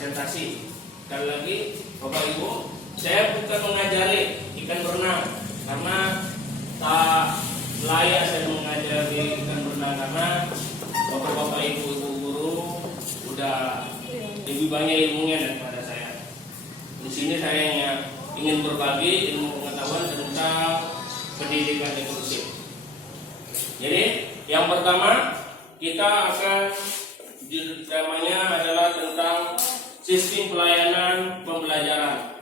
presentasi. Sekali lagi Bapak Ibu, saya bukan mengajari ikan berenang karena tak layak saya mengajari ikan berenang, karena Bapak-bapak Ibu guru udah lebih banyak ilmunya daripada saya. Di sini saya hanya ingin berbagi ilmu pengetahuan tentang pendidikan inklusif. Jadi yang pertama kita akan temanya adalah tentang sistem pelayanan pembelajaran.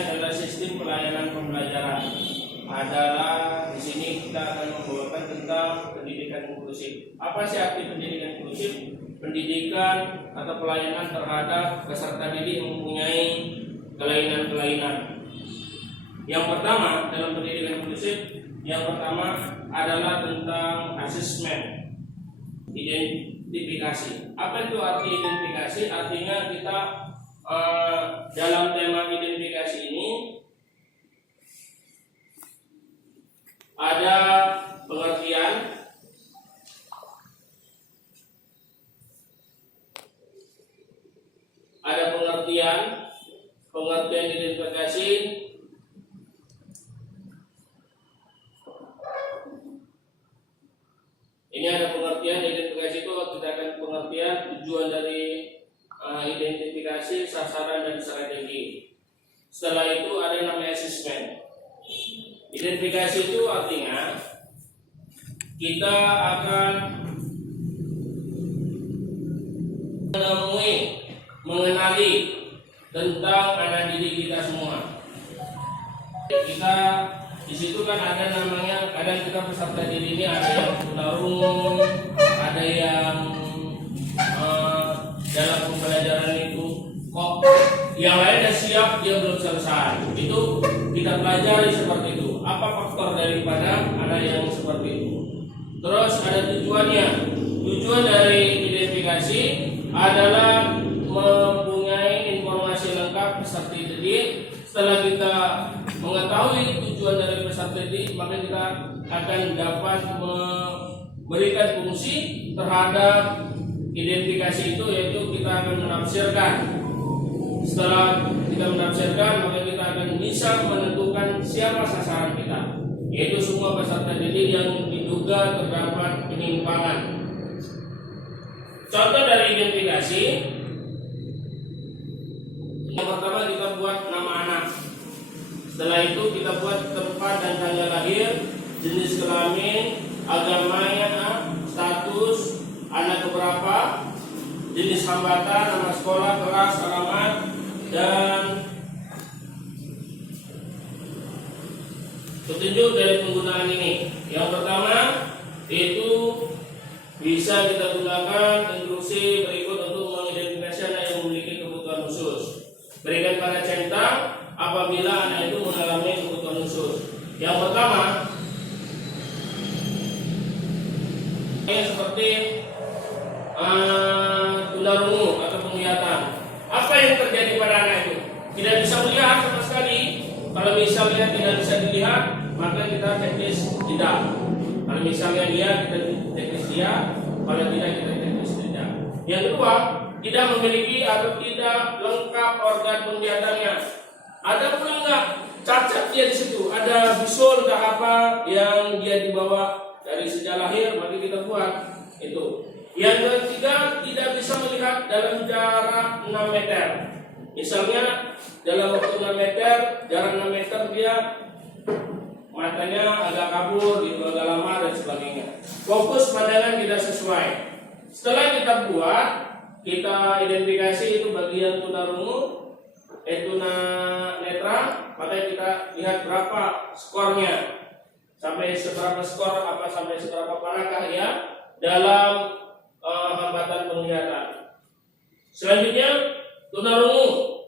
Adalah sistem pelayanan pembelajaran. Adalah di sini kita akan membawakan tentang pendidikan inklusif. Apa sih arti pendidikan inklusif? Pendidikan atau pelayanan terhadap peserta didik yang mempunyai kelainan-kelainan. Yang pertama dalam pendidikan inklusif, yang pertama adalah tentang asesmen, identifikasi. Apa itu arti identifikasi? Artinya kita dalam tema identifikasi ini ada pengertian, pengertian identifikasi. Ini ada pengertian identifikasi, itu kita akan pengertian tujuan dari identifikasi, sasaran dan strategi. Setelah itu ada namanya asesmen. Identifikasi itu artinya kita akan mengenali tentang anak didik kita semua. Kita di situ kan ada namanya, kadang kita peserta didik ini ada yang tunarungu, ada yang dalam pembelajaran itu kok yang lain sudah siap, dia belum selesai. Itu kita pelajari seperti itu. Apa faktor daripada ada yang seperti itu? Terus ada tujuannya. Tujuan dari identifikasi adalah mempunyai informasi lengkap peserta didik. Setelah kita mengetahui tujuan dari peserta didik, maka kita akan dapat memberikan fungsi terhadap identifikasi itu, yaitu kita akan menafsirkan. Setelah kita menafsirkan, maka kita akan bisa menentukan siapa sasaran kita, yaitu semua peserta didik yang diduga terdapat penyimpangan. Contoh dari identifikasi, yang pertama kita buat nama anak. Setelah itu kita buat tempat dan tanggal lahir, jenis kelamin, agamanya, status, anak keberapa, jenis hambatan, nama sekolah, kelas, alamat, dan petunjuk dari penggunaan ini. Yang pertama itu bisa kita gunakan instruksi berikut untuk mengidentifikasi anak yang memiliki kebutuhan khusus. Berikan pada centang apabila anak itu mengalami kebutuhan khusus. Yang pertama seperti tunarungu atau penglihatan. Apa yang terjadi pada anak itu? Tidak bisa melihat sama sekali. Kalau misalnya tidak bisa dilihat, maka kita teknis tidak. Kalau misalnya dia, kita teknis dia. Kalau tidak, kita teknis tidak. Yang kedua, tidak memiliki atau tidak lengkap organ penglihatannya. Ada pun enggak cacat dia di situ. Ada bisul entah apa yang dia dibawa dari sejak lahir, maka kita buat itu. Yang ketiga, tidak bisa melihat dalam jarak 6 meter. Misalnya dalam waktu 6 meter, jarak 6 meter dia matanya agak kabur gitu, agak lama dan sebagainya. Fokus pandangan tidak sesuai. Setelah kita buat, kita identifikasi itu bagian tunarungu, tunanetra, maka kita lihat berapa skornya, sampai seberapa skor, sampai seberapa panakah ya dalam hambatan penglihatan. Selanjutnya tunarungu,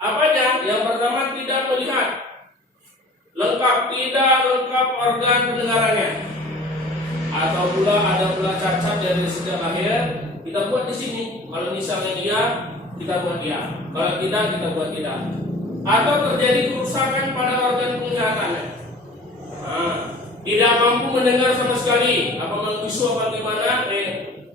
apanya? Yang pertama tidak melihat lengkap, tidak lengkap organ pendengarannya, atau pula ada pula cacat dari sejak lahir. Kita buat di sini. Kalau misalnya iya, kita buat iya. Kalau tidak, kita buat tidak. Atau terjadi kerusakan pada organ penglihatannya. Tidak mampu mendengar sama sekali, apa membisu apa gimana?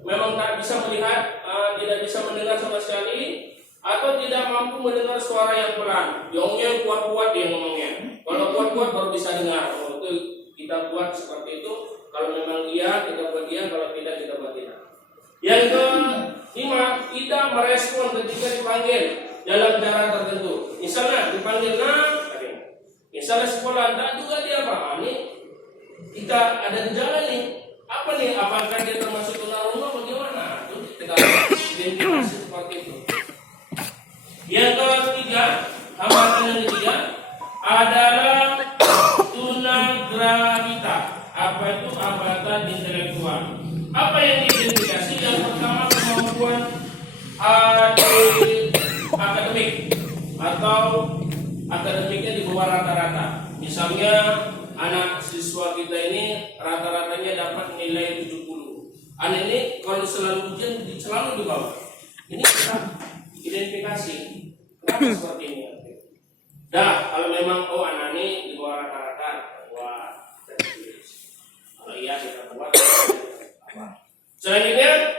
Memang tak bisa melihat, tidak bisa mendengar sama sekali, atau tidak mampu mendengar suara yang pelan. Yongnya kuat-kuat dia ngomongnya. Kalau kuat-kuat baru bisa dengar. Itu kita buat seperti itu. Kalau memang iya, kita buat iya. Kalau tidak, kita buat tidak. Yang kelima, tidak merespon ketika dipanggil dalam cara tertentu. Misalnya dipanggil misalnya sekolah, tak juga dia apa? Ini kita ada gejala nih. Apa nih? Apakah dia termasuk tunarungu atau bagaimana? Itu kita identifikasi seperti itu. Yang ketiga, hambatan yang ketiga adalah tunagrahita. Apa itu? Hambatan intelektual. Apa yang diidentifikasi? Yang pertama, kemampuan akademik atau akademiknya di bawah rata-rata. Misalnya anak siswa kita ini rata-ratanya dapat nilai 70. Anak ini kalau selalu ujian selalu di bawah. Ini kita identifikasi. Kenapa seperti ini? Kalau memang anak ini di bawah rata-rata, wah, kalau iya kita buat. Selanjutnya,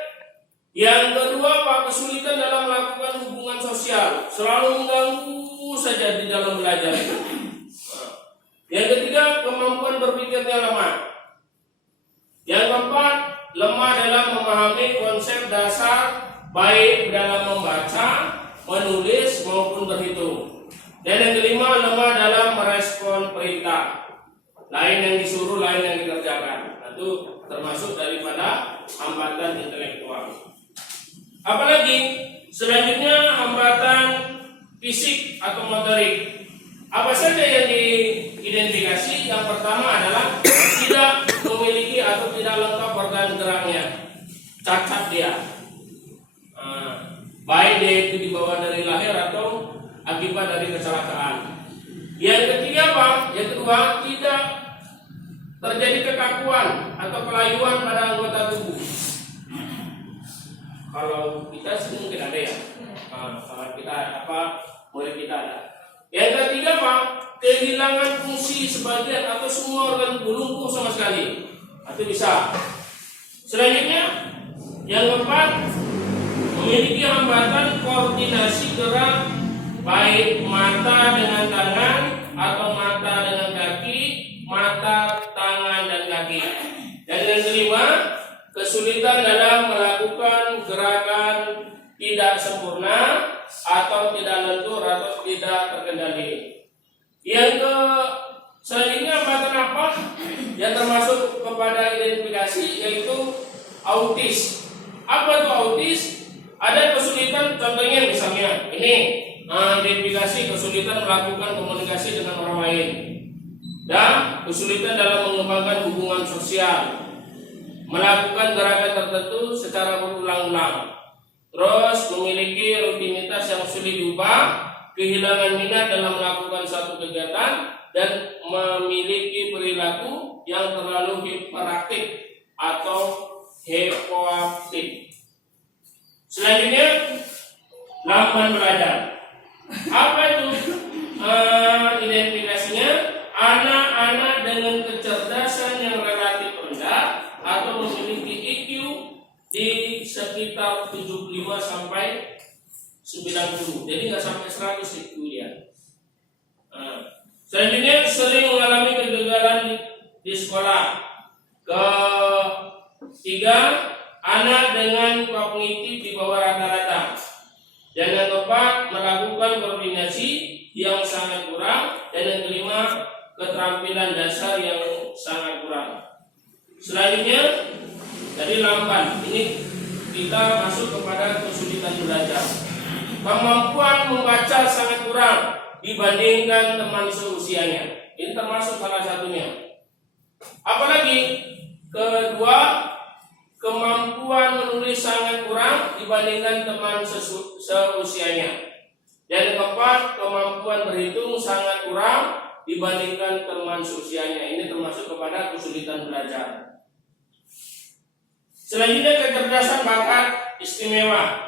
yang kedua, Pak, kesulitan dalam melakukan hubungan sosial, selalu mengganggu saja di dalam belajar. Yang ketiga, kemampuan berpikirnya lemah. Yang keempat, lemah dalam memahami konsep dasar, baik dalam membaca, menulis maupun berhitung. Dan yang kelima, lemah dalam merespon perintah. Lain yang disuruh, lain yang dikerjakan. Itu termasuk daripada hambatan intelektual. Apalagi selanjutnya hambatan fisik atau motorik. Apa saja yang diidentifikasi? Yang pertama adalah tidak memiliki atau tidak lengkap organ geraknya, cacat dia. Baik dia itu dibawa dari lahir atau akibat dari kecelakaan. Yang ketiga, Pak, yang kedua, tidak terjadi kekakuan atau kelayuan pada anggota tubuh. Kalau kita sih mungkin ada ya. Kalau kita boleh kita ada. Yang ketiga, Pak, kehilangan fungsi sebagian atau semua organ tubuh, lumpuh sama sekali. Itu bisa. Selanjutnya, yang keempat, memiliki hambatan koordinasi gerak baik mata dengan tangan atau mata dengan kaki, mata, tangan dan kaki. Dan yang kelima, kesulitan dalam melakukan gerakan tidak sempurna atau tidak lentur atau tidak terkendali. Yang selanjutnya hambatan apa yang termasuk kepada identifikasi, yaitu autis. Apa itu autis? Ada kesulitan, contohnya misalnya ini identifikasi kesulitan melakukan komunikasi dengan orang lain dan kesulitan dalam mengembangkan hubungan sosial, melakukan gerakan tertentu secara berulang-ulang, terus memiliki rutinitas yang sulit diubah, kehilangan minat dalam melakukan satu kegiatan, dan memiliki perilaku yang terlalu hiperaktif atau hipoaktif. Selanjutnya, lamban belajar. Apa itu identifikasinya? Anak-anak dengan kecerdasan yang relatif rendah atau memiliki IQ di sekitar 75 sampai 90. Jadi nggak sampai 100 IQ dia. Selanjutnya, sering mengalami kegagalan di sekolah. Ketiga, anak dengan kognitif di bawah rata-rata. Dan yang keempat, melakukan koordinasi yang sangat kurang. Dan yang kelima, keterampilan dasar yang sangat kurang. Selanjutnya, dari lamban. Ini kita masuk kepada kesulitan belajar. kemampuan membaca sangat kurang dibandingkan teman seusianya. Ini termasuk salah satunya. Apalagi kedua, kemampuan menulis sangat kurang dibandingkan teman seusianya. Dan keempat, kemampuan berhitung sangat kurang dibandingkan teman seusianya. Ini termasuk kepada kesulitan belajar. Selanjutnya, kecerdasan bakat istimewa.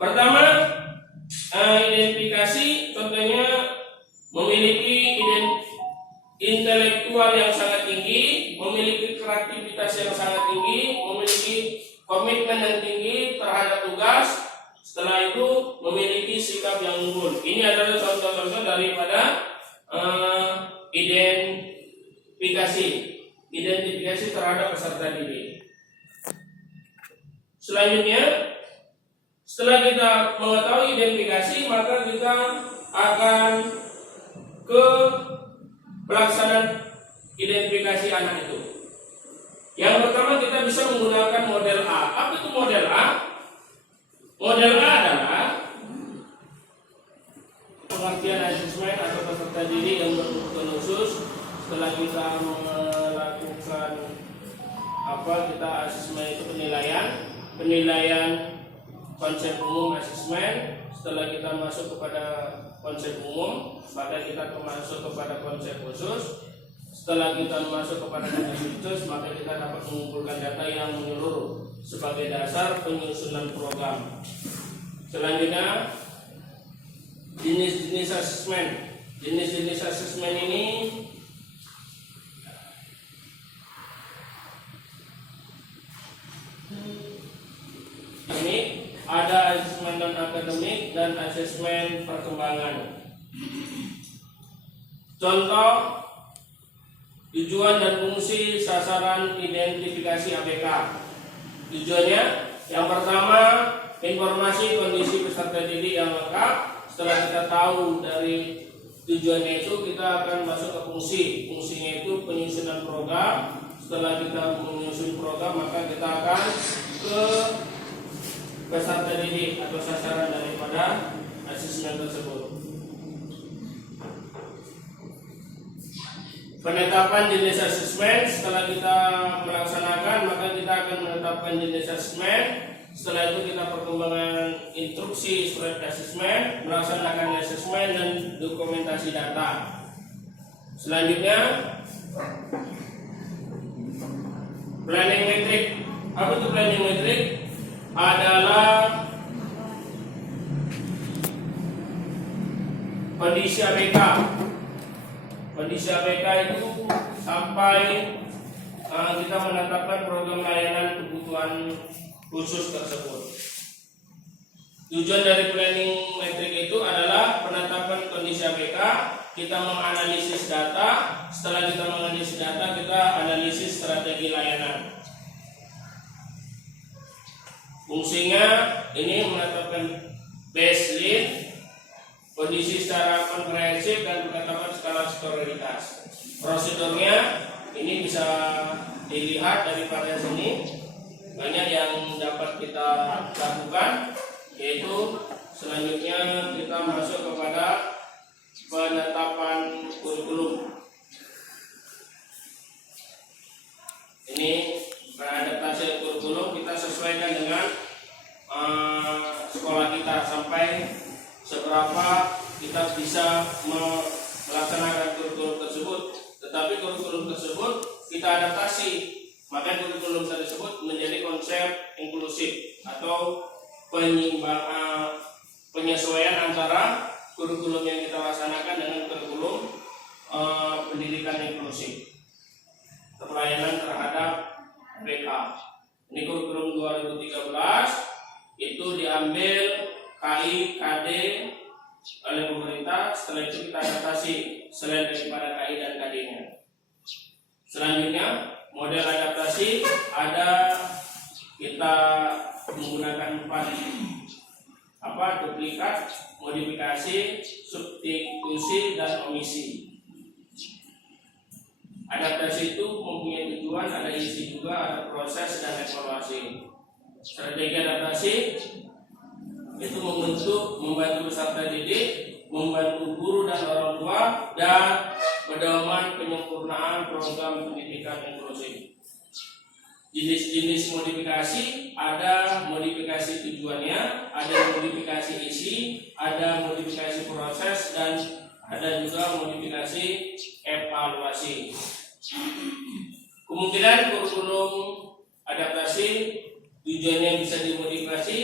Pertama, identifikasi, contohnya memiliki intelektual yang sangat tinggi, memiliki kreativitas yang sangat tinggi, memiliki komitmen yang tinggi terhadap tugas. Setelah itu memiliki sikap yang unggul. Ini adalah contoh-contoh daripada identifikasi terhadap peserta didik. Selanjutnya, setelah kita mengetahui identifikasi, maka kita akan ke pelaksanaan identifikasi anak itu. Yang pertama, kita bisa menggunakan model A. Apa itu model A? Model A adalah pengertian asesmen atau peserta didik yang berkebutuhan khusus. Setelah kita melakukan kita asesmen itu penilaian konsep umum asesmen. Setelah kita masuk kepada konsep umum, maka kita masuk kepada konsep khusus. Setelah kita masuk kepada konsep khusus, maka kita dapat mengumpulkan data yang menyeluruh sebagai dasar penyusunan program. Selanjutnya, jenis-jenis asesmen. Jenis-jenis asesmen ini ada asesmen non akademik dan asesmen perkembangan. Contoh, tujuan dan fungsi sasaran identifikasi ABK. Tujuannya, yang pertama, informasi kondisi peserta didik yang lengkap. Setelah kita tahu dari tujuannya itu, kita akan masuk ke fungsi. Fungsinya itu penyusunan program. Setelah kita menyusun program, maka kita akan ke peserta didik atau sasaran daripada asesmen tersebut. Penetapan jenis asesmen. Setelah kita melaksanakan, maka kita akan menetapkan jenis asesmen. Setelah itu kita perkembangan instruksi surat asesmen, melaksanakan asesmen dan dokumentasi data. Selanjutnya, planning metrik. Apa itu planning metrik? Adalah kondisi ABK. Kondisi ABK itu sampai kita menetapkan program layanan kebutuhan khusus tersebut. Tujuan dari planning metrik itu adalah penetapan kondisi ABK. Kita menganalisis data. Setelah kita menganalisis data, kita analisis strategi layanan. Fungsinya ini menetapkan baseline, kondisi secara komprehensif dan penetapan skala prioritas. Prosedurnya ini bisa dilihat daripada sini. Banyak yang dapat kita lakukan, yaitu selanjutnya kita masuk kepada penetapan kurikulum. Ini beradaptasi kurikulum, kita sesuaikan dengan sekolah kita sampai seberapa kita bisa melaksanakan kurikulum tersebut. Tetapi kurikulum tersebut kita adaptasi, maka kurikulum tersebut menjadi konsep inklusif atau penyesuaian antara kurikulum yang kita laksanakan dengan kurikulum pendidikan inklusif pelayanan terhadap BK. Ini kurikulum 2013 itu diambil KI, KD oleh pemerintah. Setelah itu kita adaptasi selain daripada KI dan KD-nya. Selanjutnya, model adaptasi ada kita menggunakan 4 duplikat, modifikasi, substitusi, dan omisi. Adaptasi itu mempunyai tujuan, ada isi juga, ada proses dan evaluasi. Strategi adaptasi itu membantu peserta didik, membantu guru dan orang tua, dan pedoman penyempurnaan program pendidikan inklusif. Jenis-jenis modifikasi, ada modifikasi tujuannya, ada modifikasi isi, ada modifikasi proses, dan ada juga modifikasi evaluasi. Kemungkinan kurikulum adaptasi tujuannya bisa dimodifikasi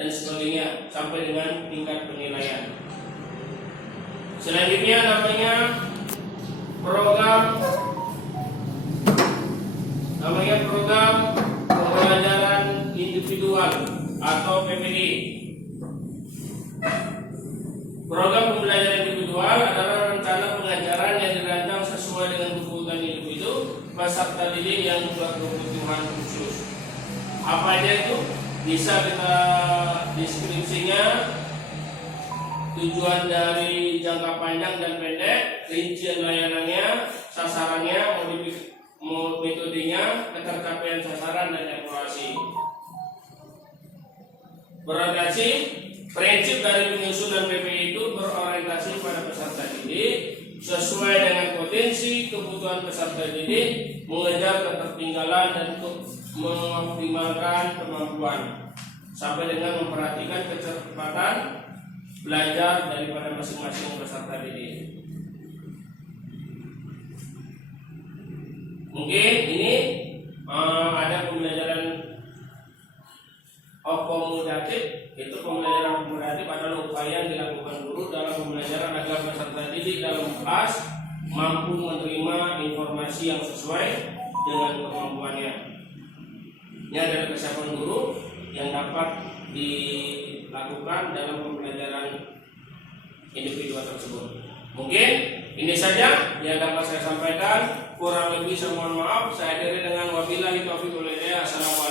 dan sebagainya sampai dengan tingkat penilaian. Selanjutnya namanya program pembelajaran individual atau PPI. Program pembelajaran individual adalah rencana pengajaran yang dirancang sesuai dengan kebutuhan individu peserta didik yang berkebutuhan khusus. Apa aja itu? Bisa kita deskripsinya, tujuan dari jangka panjang dan pendek, rincian layanannya, sasarannya, metodenya, ketercapaian sasaran, dan evaluasi. Berorientasi, prinsip dari penyusunan PPI itu berorientasi pada peserta didik sesuai dengan potensi kebutuhan peserta didik, mengejar ketertinggalan dan mengoptimalkan kemampuan sampai dengan memperhatikan kecepatan belajar daripada masing-masing peserta didik. Mungkin ini ada pembelajaran akomodatif. Itu pembelajaran akomodatif adalah upaya yang dilakukan guru dalam pembelajaran agar peserta didik dalam kelas mampu menerima informasi yang sesuai dengan kemampuannya. Ini adalah kesiapan guru yang dapat dilakukan dalam pembelajaran individual tersebut. Mungkin ini saja yang dapat saya sampaikan. Kurang lebih saya mohon maaf. Saya akhiri dengan wabillahi taufiq wal hidayah. Assalamualaikum.